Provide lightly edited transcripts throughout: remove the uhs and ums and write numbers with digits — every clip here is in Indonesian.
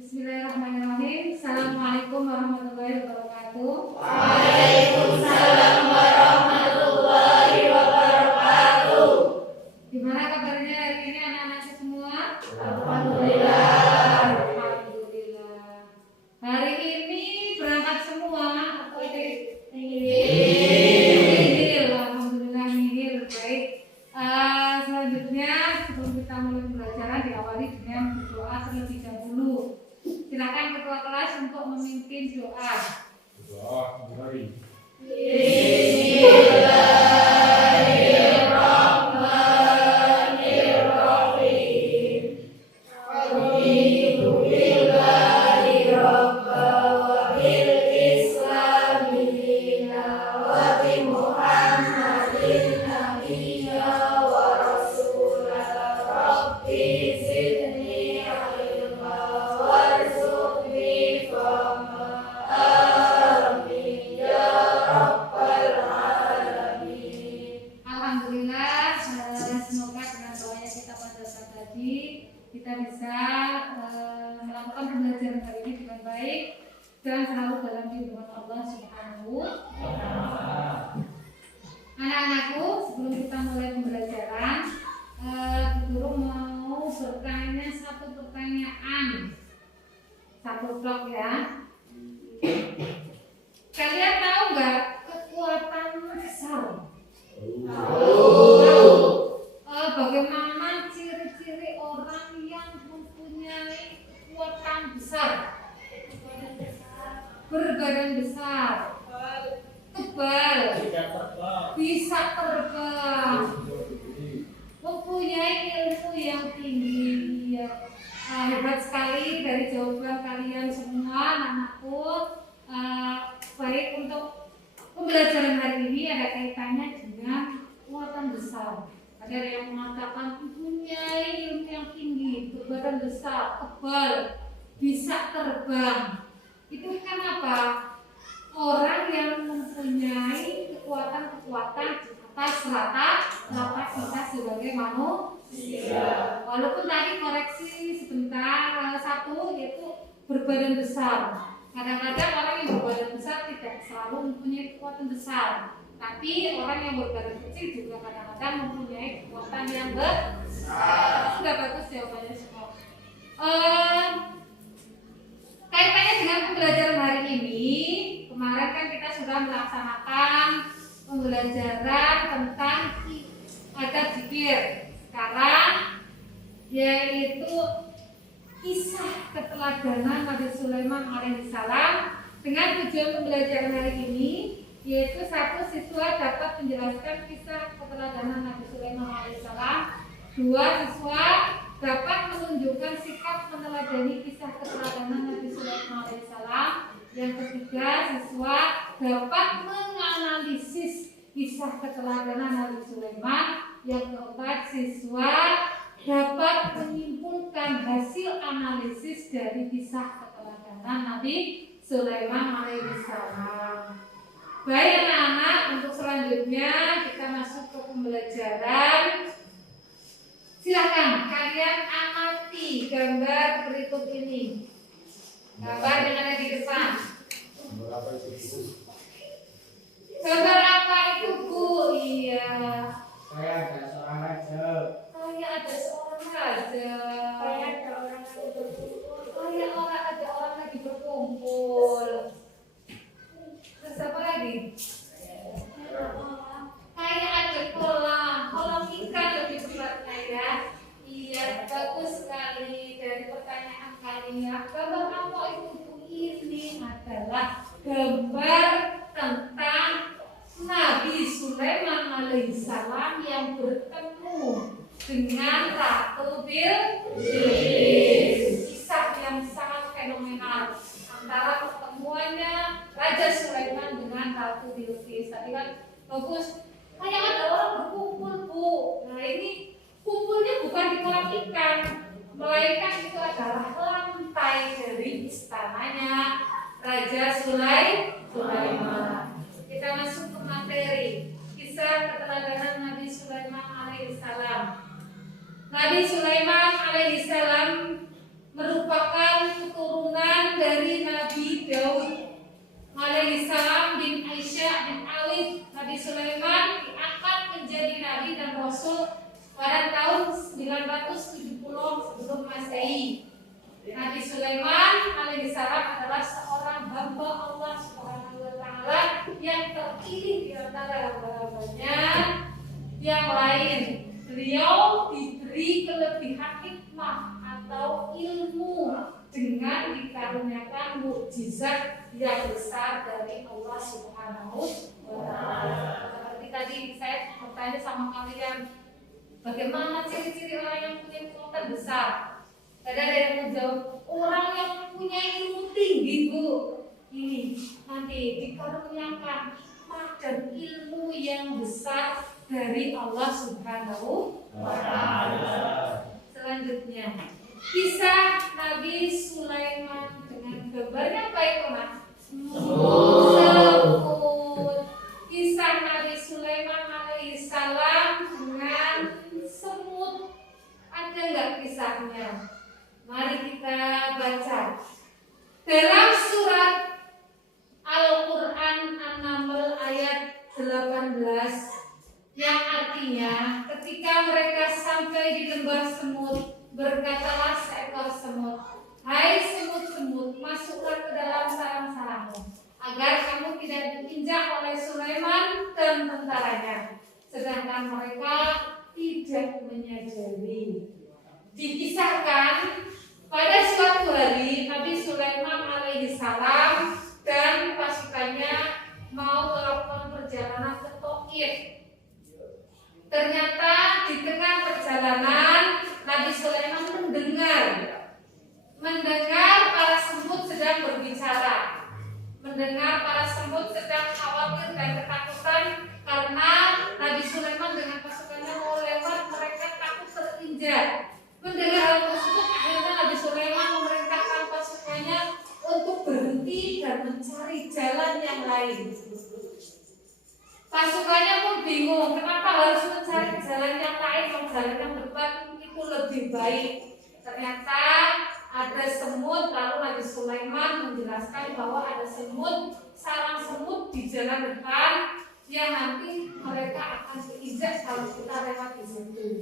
Bismillahirrahmanirrahim. Assalamualaikum warahmatullahi wabarakatuh. Waalaikumsalam warahmatullahi wabarakatuh. Gimana kabarnya hari ini anak-anakku semua? Alhamdulillah. Alhamdulillah. Hari ini berangkat semua atau Alhamdulillah nihil. Baik. Selanjutnya sebelum kita mulai pembelajaran diawali dengan berdoa terlebih dahulu. Silakan ketua kelas untuk memimpin doa. Bismillahirrahmanirrahim. Raditu billahi rabba wa bil islami dina wa bi Muhammadin nabiyya wa rasulah. Rabbi zidni ilma warzuqni fahma. Amin ya rabbal alamin. Alhamdulillah, semoga dengan doanya kita pada saat tadi kita bisa melakukan pembelajaran hari ini dengan baik dan selalu dalam lindungan Allah Subhanahu wa Ta'ala. Anak-anakku, sebelum kita mulai pembelajaran, guru mau bertanya satu pertanyaan, satu blok ya. Kalian tahu nggak kekuatan besar? Bagaimana ciri-ciri orang yang mempunyai kekuatan besar? Berbadan besar, tebal, bisa terbang, mempunyai ilmu yang tinggi. Ya, hebat sekali dari jawaban kalian semua, anak-anakku. Baik, untuk pembelajaran hari ini ada kaitannya dengan kekuatan besar. Ada yang mengatakan mempunyai ilmu yang tinggi, berbadan besar, tebal, bisa terbang. Itu kan apa? Orang yang mempunyai kekuatan-kekuatan di atas rata kita sebagai manusia. Walaupun tadi koreksi sebentar, satu yaitu berbadan besar. Kadang-kadang orang yang berbadan besar tidak selalu mempunyai kekuatan besar, tapi orang yang berbadan kecil juga kadang-kadang mempunyai kekuatan yang besar. Sudah bagus jawabannya semua. Kaitannya dengan pembelajaran hari ini, kemarin kan kita sudah melaksanakan pembelajaran tentang adab zikir. Sekarang yaitu kisah keteladanan Nabi Sulaiman alaihissalam. Dengan tujuan pembelajaran hari ini yaitu satu, siswa dapat menjelaskan kisah keteladanan Nabi Sulaiman alaihissalam. Dua, siswa dapat menunjukkan sikap meneladani kisah keteladanan Nabi Sulaiman alaihissalam. Yang ketiga, siswa dapat menganalisis kisah keteladanan Nabi Sulaiman. Yang keempat, siswa dapat menyimpulkan hasil analisis dari kisah keteladanan Nabi Sulaiman alaihissalam. Baik anak-anak, untuk selanjutnya kita masuk ke pembelajaran. Silakan kalian amati gambar berikut ini. Gambar yang ada di depan. Gambar apa itu, Bu? Iya. Kayak ada seorang raja. Kayak ada seorang raja. Kayak ada orang lagi berkumpul. Kayak ada orang lagi berkumpul. Terus apa lagi? Kayak ada kolam ikan lebih tepatnya ya. Iya, bagus sekali dari pertanyaan kalian. Gambar apa itu? Ini adalah gambar tentang Nabi Sulaiman alaihissalam yang bertemu dengan Ratu Bilqis. Kisah yang sangat fenomenal antara pertemuannya Raja Sulaiman dengan Ratu Bilqis. Tadi kan bagus, kayak ada orang berkumpul, Bu. Nah ini kumpulnya bukan di kolam ikan, melainkan itu adalah lantai dari istananya Raja Sulaiman. Kita masuk ke materi kisah keteladanan Nabi Sulaiman alaihissalam. Nabi Sulaiman alaihissalam merupakan keturunan dikaruniakan mukjizat yang besar dari Allah Subhanahu wa Ta'ala. Seperti tadi saya bertanya sama kalian, bagaimana ciri-ciri orang yang punya kekuatan besar? Ada yang menjawab, orang yang punya ilmu tinggi, Bu. Ini nanti dikaruniakan dan ilmu yang besar dari Allah Subhanahu wa Ta'ala. Selanjutnya, kisah Nabi Sulaiman dengan gambarnya apa itu, Mas? Semut. Kisah Nabi Sulaiman alaihissalam dengan semut. Ada nggak kisahnya? Mari kita baca dalam surat Al-Quran An-Naml ayat 18 yang artinya ketika mereka sampai di lembah semut, berkatalah seekor semut, hai semut-semut, masuklah ke dalam sarang-sarangmu agar kamu tidak diinjak oleh Sulaiman dan tentaranya, sedangkan mereka tidak menyadari. Dikisahkan pada suatu hari Nabi Sulaiman alaihissalam dan pasukannya mau melakukan perjalanan ke Taif. Ternyata di tengah perjalanan Nabi Sulaiman mendengar para semut sedang berbicara, mendengar para semut sedang khawatir dan ketakutan karena Nabi Sulaiman dengan pasukannya mau lewat, mereka takut terinjak. Mendengar hal tersebut, akhirnya Nabi Sulaiman memerintahkan pasukannya untuk berhenti dan mencari jalan yang lain. Pasukannya pun bingung, kenapa harus mencari jalan yang lain, jalan yang depan itu lebih baik. Ternyata ada semut, lalu Nabi Sulaiman menjelaskan bahwa ada semut, sarang semut di jalan depan yang nanti mereka akan diinjak kalau kita lewat di situ.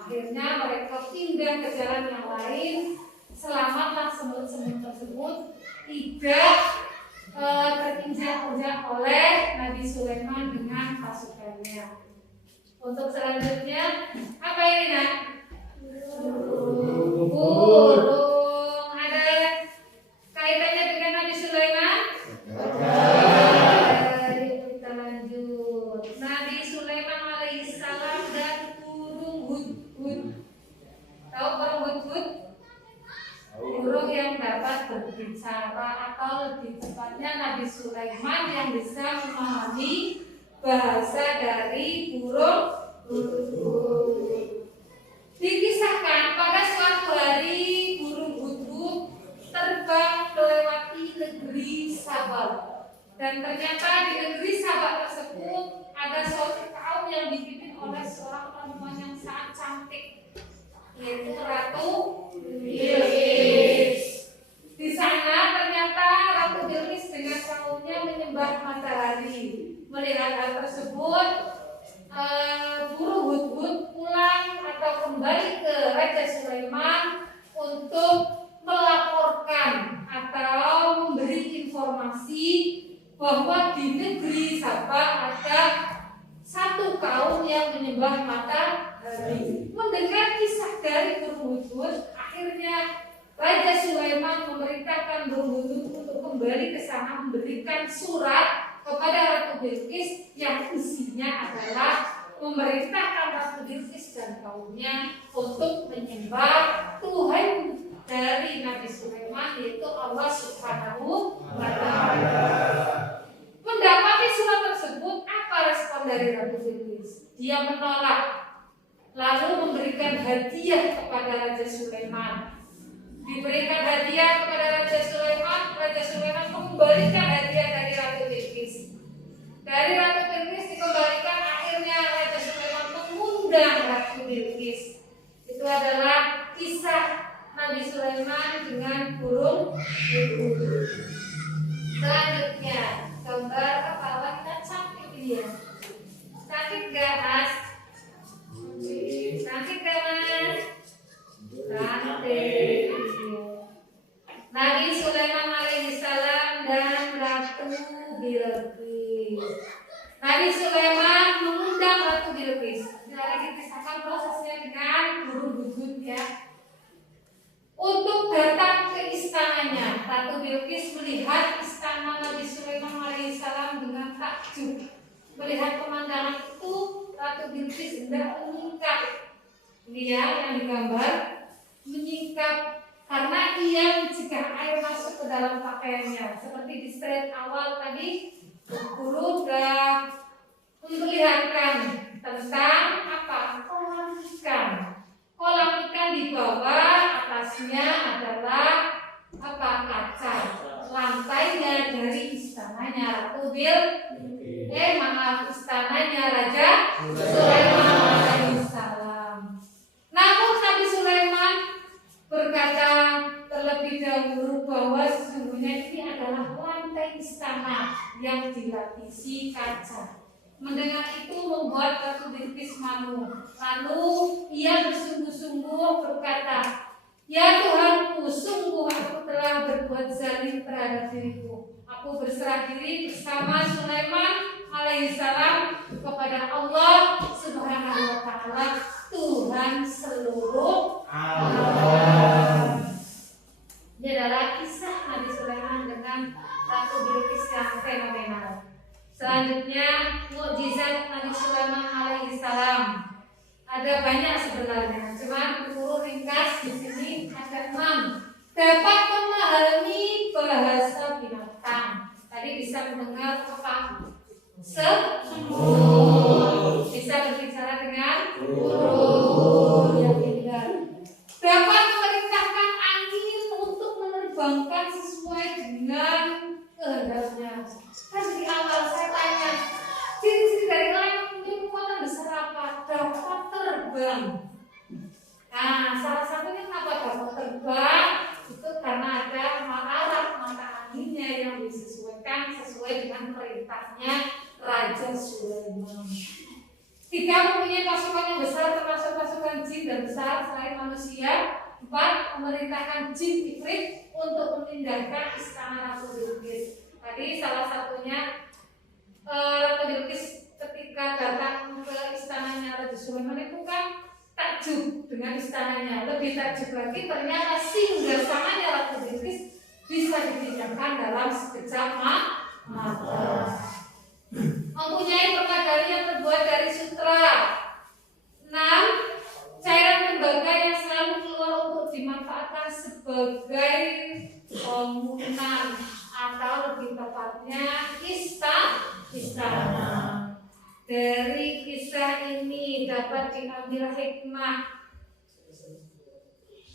Akhirnya mereka pindah ke jalan yang lain. Selamatlah semut-semut tersebut tidak terinjak-injak oleh Nabi Sulaiman dengan pasukannya. Untuk selanjutnya apa ini, Nak? Burung. Ada kaitannya dengan Nabi Sulaiman? Kita lanjut. Nabi Sulaiman alaihissalam dan burung hudhud. Tahu burung hudhud? Burung yang dapat berbicara, atau lebih tepatnya Nabi Sulaiman yang bisa memahami bahasa dari burung hudhud. Dikisahkan pada suatu hari burung hudhud terbang melewati negeri Sabah, dan ternyata di negeri Sabah tersebut ada suatu kaum yang dipimpin oleh seorang perempuan yang sangat cantik, yaitu Ratu Bilqis. Di sana ternyata Ratu Bilqis dengan kaumnya menyembah matahari. Melihat hal tersebut, burung hudhud pulang atau kembali ke Raja Sulaiman untuk melaporkan atau memberi informasi bahwa di negeri Sabah ada satu kaum yang menyembah matahari. Mendengar kisah dari burung hudhud, akhirnya Raja Sulaiman memerintahkan burung hudhud untuk kembali ke sana, memberikan surat kepada Ratu Bilqis yang isinya adalah memerintahkan Ratu Bilqis dan kaumnya untuk menyembah Tuhan dari Nabi Sulaiman, yaitu Allah Subhanahu wa Ta'ala. Mendapati surat tersebut, apa respon dari Ratu Bilqis? Dia menolak, lalu memberikan hadiah kepada Raja Sulaiman. Diberikan hadiah kepada Raja Sulaiman mengembalikan hadiah dari Ratu Bilqis. Dari Ratu Bilqis dikembalikan, akhirnya Raja Sulaiman mengundang Ratu Bilqis. Itu adalah kisah Nabi Sulaiman dengan burung hudhud. Selanjutnya, gambar kepala wanita cantik ini ya. Cantik gak, Mas? Cantik gak, Mas? Cantik. Nabi Sulaiman alaihissalam dan Ratu Bilqis. Nabi Sulaiman mengundang Ratu Bilqis. Jadi dikisahkan prosesnya dengan burung hudhud ya, untuk datang ke istananya. Ratu Bilqis melihat istana Nabi Sulaiman alaihissalam dengan takjub. Melihat pemandangan itu, Ratu Bilqis hendak menyingkap. Dia yang digambar menyingkap karena ia mencegah air masuk ke dalam pakaiannya. Seperti di slide awal tadi, guru sudah memperlihatkan tentang apa? Kolam ikan. Kolam ikan di bawah, atasnya adalah apa? Kaca. Lantainya dari istananya Ratu istananya Raja Sulaiman alaihissalam. Namun Nabi Sulaiman berkata terlebih dahulu bahwa sesungguhnya ini adalah lantai istana yang dilapisi kaca. Mendengar itu membuat Ratu Bilqis malu. Lalu ia bersungguh-sungguh berkata, "Ya Tuhanku, sungguh aku telah berbuat zalim terhadap diriku. Aku berserah diri bersama Sulaiman alaihissalam kepada Allah Subhanahu wa taala, Tuhan seluruh alam." Ini adalah kisah Nabi Sulaiman dengan Ratu Bilqis yang fenomenal. Selanjutnya, mukjizat Nabi Sulaiman alaihissalam. Ada banyak sebenarnya, cuma guru ringkas di sini ada 6. Dapat memahami bahasa binatang. Tadi bisa mendengar apa? Semut. Bisa berbicara dengan burung yang indah. Dapat memerintahkan angin untuk menerbangkan sesuai dengan kehendaknya. Kan di awal saya tanya, ciri-ciri dari layang mempunyai kekuatan besar apa? Dapat terbang. Nah, salah satunya kenapa dapat terbang? Itu karena ada arah mata anginnya yang disesuaikan sesuai dengan perintahnya Raja Sulaiman. 3, mempunyai pasukan yang besar termasuk pasukan jin dan besar selain manusia. 4, memerintahkan jin ifrit untuk memindahkan istana Ratu Bilqis. Tadi salah satunya Ratu Bilqis ketika datang ke istananya Raja Sulaiman itu kan takjub dengan istananya. Lebih takjub lagi ternyata singgasananya Ratu Bilqis bisa dipindahkan dalam sekejap mata. Mempunyai permadani yang terbuat dari sutra. 6, cairan tembaga yang selalu keluar untuk dimanfaatkan sebagai bangunan atau lebih tepatnya istana. Dari kisah ini dapat diambil hikmah.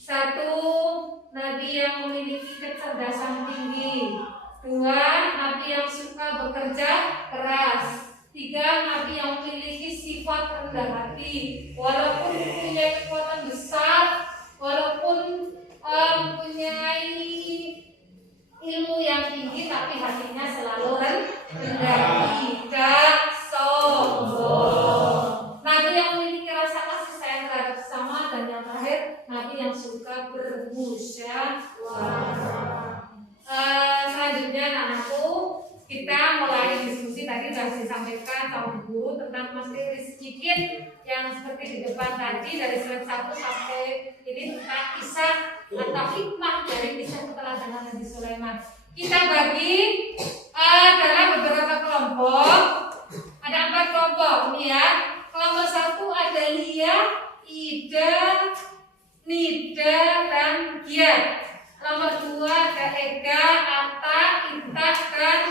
1, Nabi yang memiliki kecerdasan tinggi. 2, Nabi yang suka bekerja keras. 3, Nabi yang memiliki sifat rendah hati. Walaupun mempunyai kekuatan besar, walaupun mempunyai ilmu yang tinggi, tapi hatinya selalu rendah. Tidak sombong. Nabi yang memiliki rasa kasih sayang terhadap sesama. Dan yang terakhir, Nabi yang suka bermusyawarah. Selanjutnya anakku, kita mulai diskusi. Tadi sudah disampaikan sama guru tentang materi sedikit yang seperti di depan tadi dari slide 1 sampai ini tentang kisah atau hikmah dari kisah keteladanan Nabi Sulaiman. Kita bagi dalam beberapa kelompok. Ada 4 kelompok ini ya. Kelompok 1 ada Lia, Ida, Nida, dan Giat. Kelompok 2 ada Ega, Atta, Intan, dan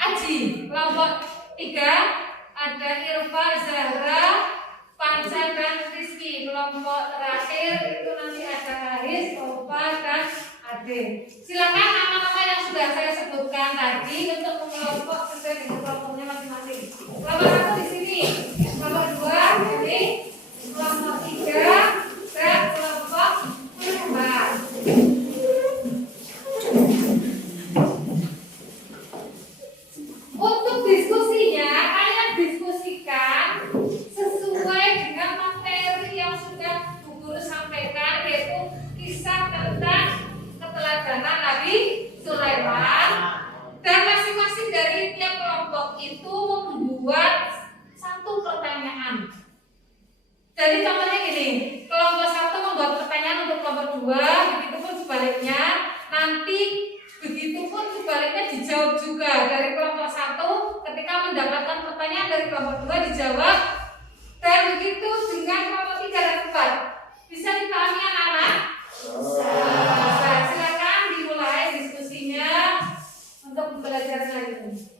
Aji. Kelompok 3 ada Irfa, Zahra, Panca, dan Rizky. Kelompok terakhir itu nanti ada Haris, Opa, dan Ade. Silakan nama-nama yang sudah saya sebutkan tadi untuk mengelompok sesuai dengan kelompoknya masing-masing. Kelompok 1 di sini, kelompok 2 ini, kelompok 3, dan kelompok 4. Untuk diskusinya, kalian diskusikan sesuai dengan materi yang sudah Bu Guru sampaikan, yaitu kisah tentang keteladanan Nabi Sulaiman. Dan masing-masing dari tiap kelompok itu membuat 1 pertanyaan. Jadi contohnya gini, kelompok 1 membuat pertanyaan untuk kelompok 2, begitu pun sebaliknya. nanti begitupun sebaliknya dijawab juga dari kelompok 1 ketika mendapatkan pertanyaan dari kelompok 2 dijawab, dan begitu dengan kelompok 3 dan 4. Bisa dipahami anak-anak? Bisa. Silakan dimulai diskusinya untuk belajar lagi.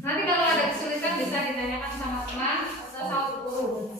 Nanti kalau ada kesulitan bisa ditanyakan sama teman atau sama guru.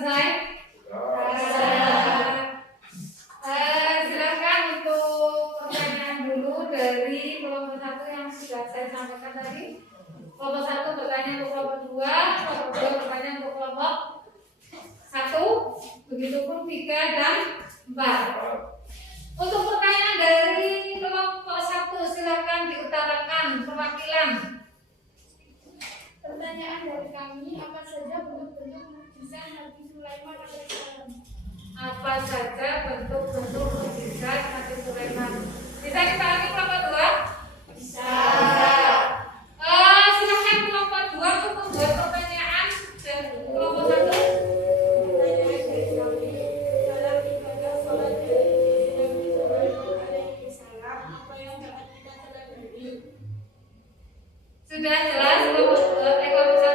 selesai? Silakan untuk pertanyaan dulu dari kelompok 1 yang sudah saya sampaikan tadi. Kelompok 1 bertanya untuk kelompok 2, kelompok 2 bertanya untuk kelompok 1, begitupun 3 dan 4. Untuk pertanyaan dari kelompok 1 silakan diutarakan perwakilan. Pertanyaan dari kami, apa saja bentuk-bentuk mukjizat Nabi Sulaiman alaihissalam? Apa saja bentuk-bentuk mukjizat Nabi Sulaiman? Bisa dipahami kelompok 2? Bisa. Silakan kelompok 2 untuk membuat pertanyaan dan kelompok 1. Pertanyaan dari kami, dalam ibadah sholat dari Nabi Sulaiman alaihissalam, apa yang dapat kita teladani? Sudah jelas kelompok 1?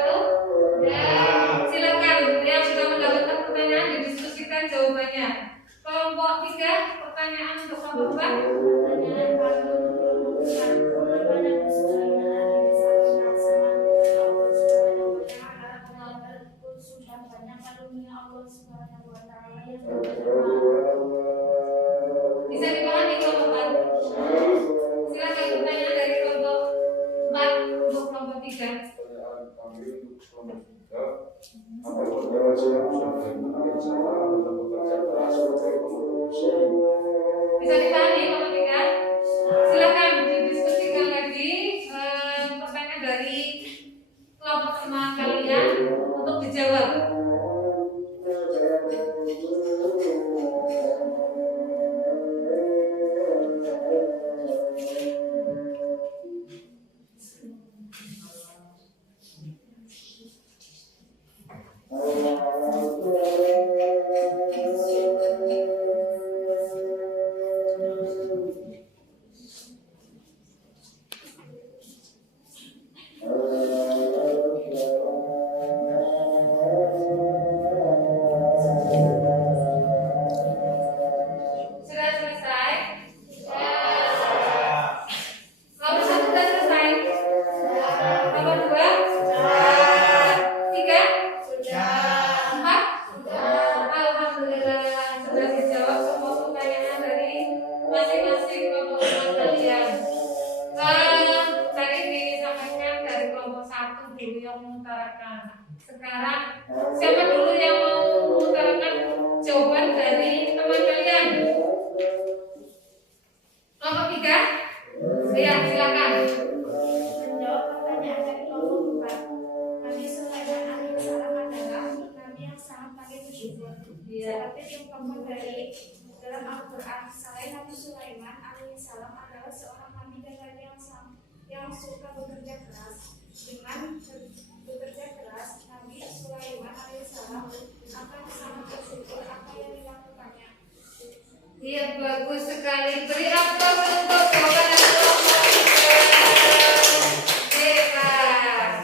Silakan yang sudah mendapatkan pertanyaan didiskusikan jawabannya. Kelompok 3 pertanyaan untuk kelompok 2. Pertanyaan kami mengapa Nabi Sulaiman alaihissalam melaksanakan Allah Subhanahu wa Ta'ala padahal sudah banyak karunia Allah Subhanahu wa Ta'ala yang Bisa dipahami kelompok 4? Silakan pertanyaan dari kelompok 4 untuk kelompok 3. Pertanyaan kami untuk kelompok 3, apa saja wajib Sulaiman alaihissalam untuk bekerja keras sebagai pemeluk muslim? Bisa dipahami kelompok 3? Silakan didiskusikan lagi pertanyaan dari kelompok 5 kalian untuk dijawab. Sudah selesai? Kelompok 1 sudah selesai? Kelompok 2? 3? 4? Alhamdulillah sudah dijawab semua pertanyaan dari masing-masing kelompok kalian. Tadi disampaikan dari kelompok 1 dulu yang mengutarakan. Sekarang siapa dulu yang mau mengutarakan jawaban dari teman kalian? Kelompok 3? Ya, silakan. Menjawab pertanyaan dari kelompok 4. Nabi Sulaiman alaihissalam adalah nabi yang sangat paling bersyukur. Seperti diungkapkan dari dalam Al-Quran, selain Nabi Sulaiman alaihissalam adalah seorang nabi dan raja yang suka bekerja keras. Dengan bekerja keras, Nabi Sulaiman alaihissalam akan sangat bersyukur apa yang dilakukannya. Iya, bagus sekali. Beri aplaus untuk jawaban dari kelompok 3. Hebat.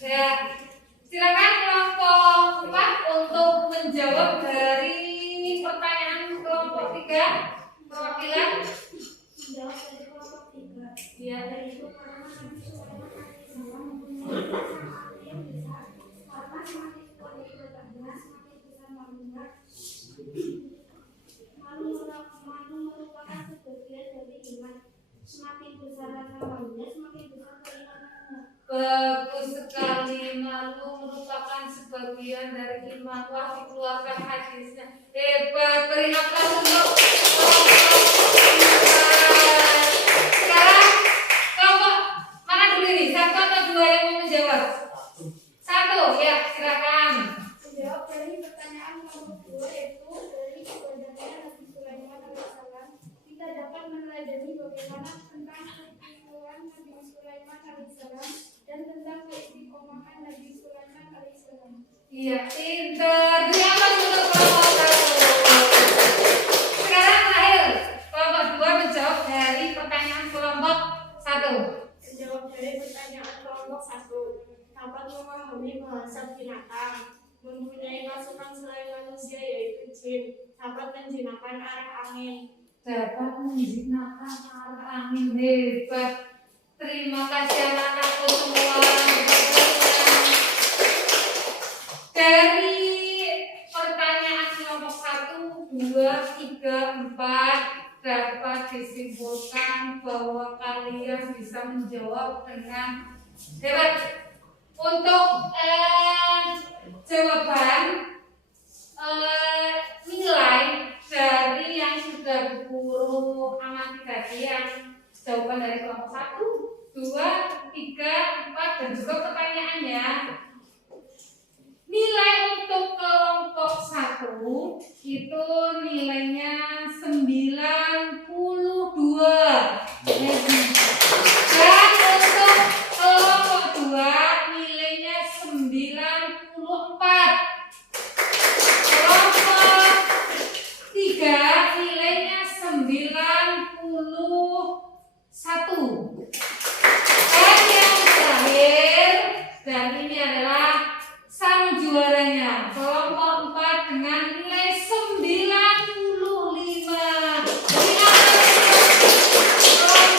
Ya, silakan kelompok 4 untuk menjawab dari pertanyaan kelompok 3. Perwakilan? Menjawab dari kelompok 3. Iya. Yaitu karena Nabi Sulaiman alaihissalam mempunyai kesamaan yang besar. Karena semakin kuat ibadahnya, semakin besar malunya. Malu merupakan sebagian dari iman. Semakin besar rasa malunya, semakin besar keimanannya. Bagus sekali. Malu merupakan sebagian dari iman. Wah, dikeluarkan hadisnya. Hebat. Beri aplaus untuk sekarang kelompok mana dulu ini? 1 atau 2 yang mau menjawab? 1, ya silakan. Menjawab dari pertanyaan kelompok 2 yaitu dari ibadahnya Nabi Sulaiman alaihissalam, kita dapat meneladani bagaimana tentang keistimewaanNabi Sulaiman alaihissalam dan tentang keistiqomahan Nabi Sulaiman alaihissalam. Iya, pintar. Beri aplaus untuk kelompok 1. Sekarang terakhir kelompok 2 menjawab dari pertanyaan kelompok 1. Menjawab dari pertanyaan kelompok 1, dapat memahami bahasa binatang, mempunyai pasukan selain manusia yaitu jin, dapat menjinakkan arah angin. Dapat menjinakkan arah angin. Hebat. Terima kasih anak-anakku semua. Dari dapat disimpulkan bahwa kalian bisa menjawab dengan hebat. Untuk jawaban nilai dari yang sudah guru amati tadi, yang jawaban dari kelompok 1, 2, 3, 4 dan juga pertanyaannya, nilai untuk kelompok 1 itu nilainya 92. Dan untuk kelompok 2 nilainya 94. Kelompok 3 nilainya 91. Dan yang terakhir, dan ini adalah sang juaranya, kelompok 4 dengan nilai 95.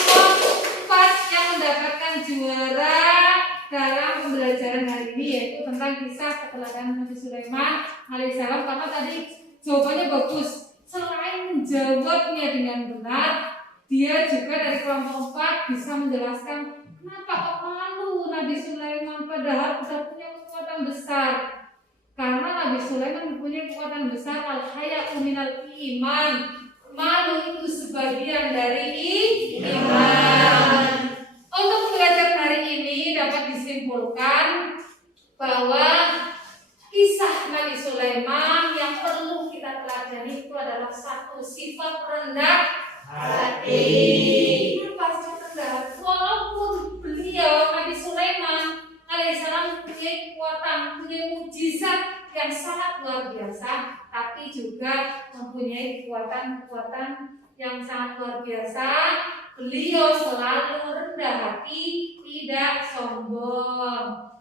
Kelompok 4 yang mendapatkan juara dalam pembelajaran hari ini, yaitu tentang kisah keteladanan Nabi Sulaiman alaihissalam, karena tadi jawabannya bagus. Selain menjawabnya dengan benar, dia juga dari kelompok 4 bisa menjelaskan kenapa kok malu Nabi Sulaiman padahal sudah punya kekuatan besar. Karena Nabi Sulaiman mempunyai kekuatan besar, al-haya'u minal iman. Malu itu sebagian dari iman. Untuk pembelajaran hari ini dapat disimpulkan bahwa kisah Nabi Sulaiman yang perlu kita pelajari itu adalah satu, sifat rendah hati. Pasti rendah hati. Walaupun beliau Nabi Sulaiman alaihissalam mempunyai kekuatan, mempunyai mujizat yang sangat luar biasa, tapi juga mempunyai kekuatan-kekuatan yang sangat luar biasa. Beliau selalu rendah hati, tidak sombong.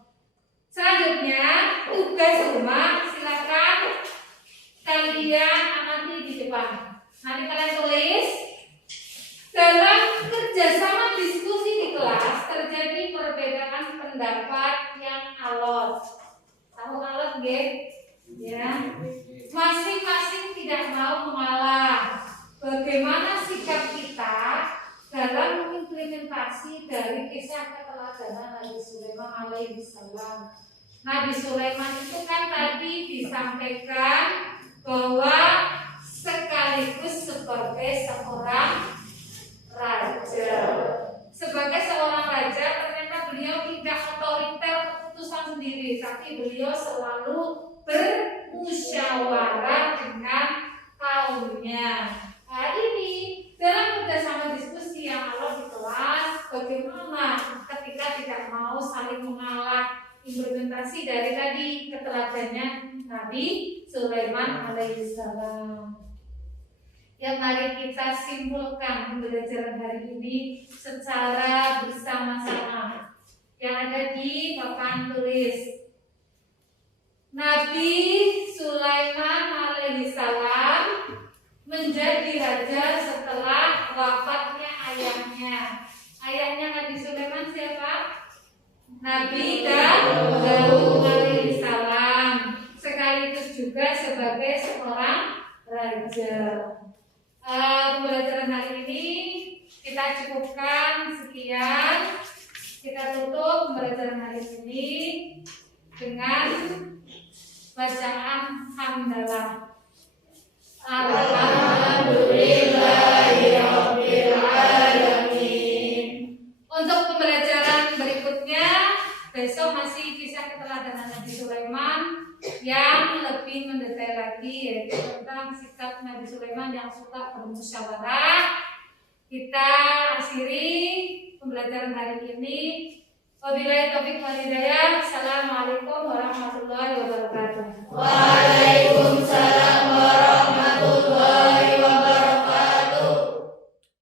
Selanjutnya, tugas rumah silakan kalian amati di depan. Nanti kalian tulis. Dalam kerjasama diskusi di kelas terjadi perbedaan pendapat yang alot. Tahu alot, nggih? Ya. Masing-masing tidak mau mengalah. Bagaimana sikap kita dalam mengimplementasi dari kisah keteladanan Nabi Sulaiman alaihissalam? Nabi Sulaiman itu kan tadi disampaikan bahwa sekaligus sebagai seorang raja. Sebagai seorang raja, ternyata beliau tidak otoriter keputusan sendiri, tapi beliau selalu bermusyawarah dengan kaumnya. Nah, ini dalam kerjasama diskusi yang alot di kelas, bagaimana ketika tidak mau saling mengalah, implementasi dari tadi keteladannya Nabi Sulaiman alaihissalam. Ya, mari kita simpulkan pembelajaran hari ini secara bersama-sama. Yang ada di papan tulis, Nabi Sulaiman alaihissalam menjadi raja setelah wafatnya ayahnya. Ayahnya Nabi Sulaiman siapa? Nabi Daud alaihissalam, sekaligus juga sebagai seorang raja. Pembelajaran hari ini kita cukupkan sekian. Kita tutup pembelajaran hari ini dengan bacaan hamdalah. Alhamdulillahirabbil alamin. Untuk pembelajaran berikutnya besok masih kisah keteladanan Nabi Sulaiman yang lebih mendetail lagi, yaitu tentang sikap Nabi Sulaiman yang suka bermusyawarah. Kita akhiri pembelajaran hari ini. Wabillahi taufiq wal hidayah. Assalamualaikum warahmatullahi wabarakatuh.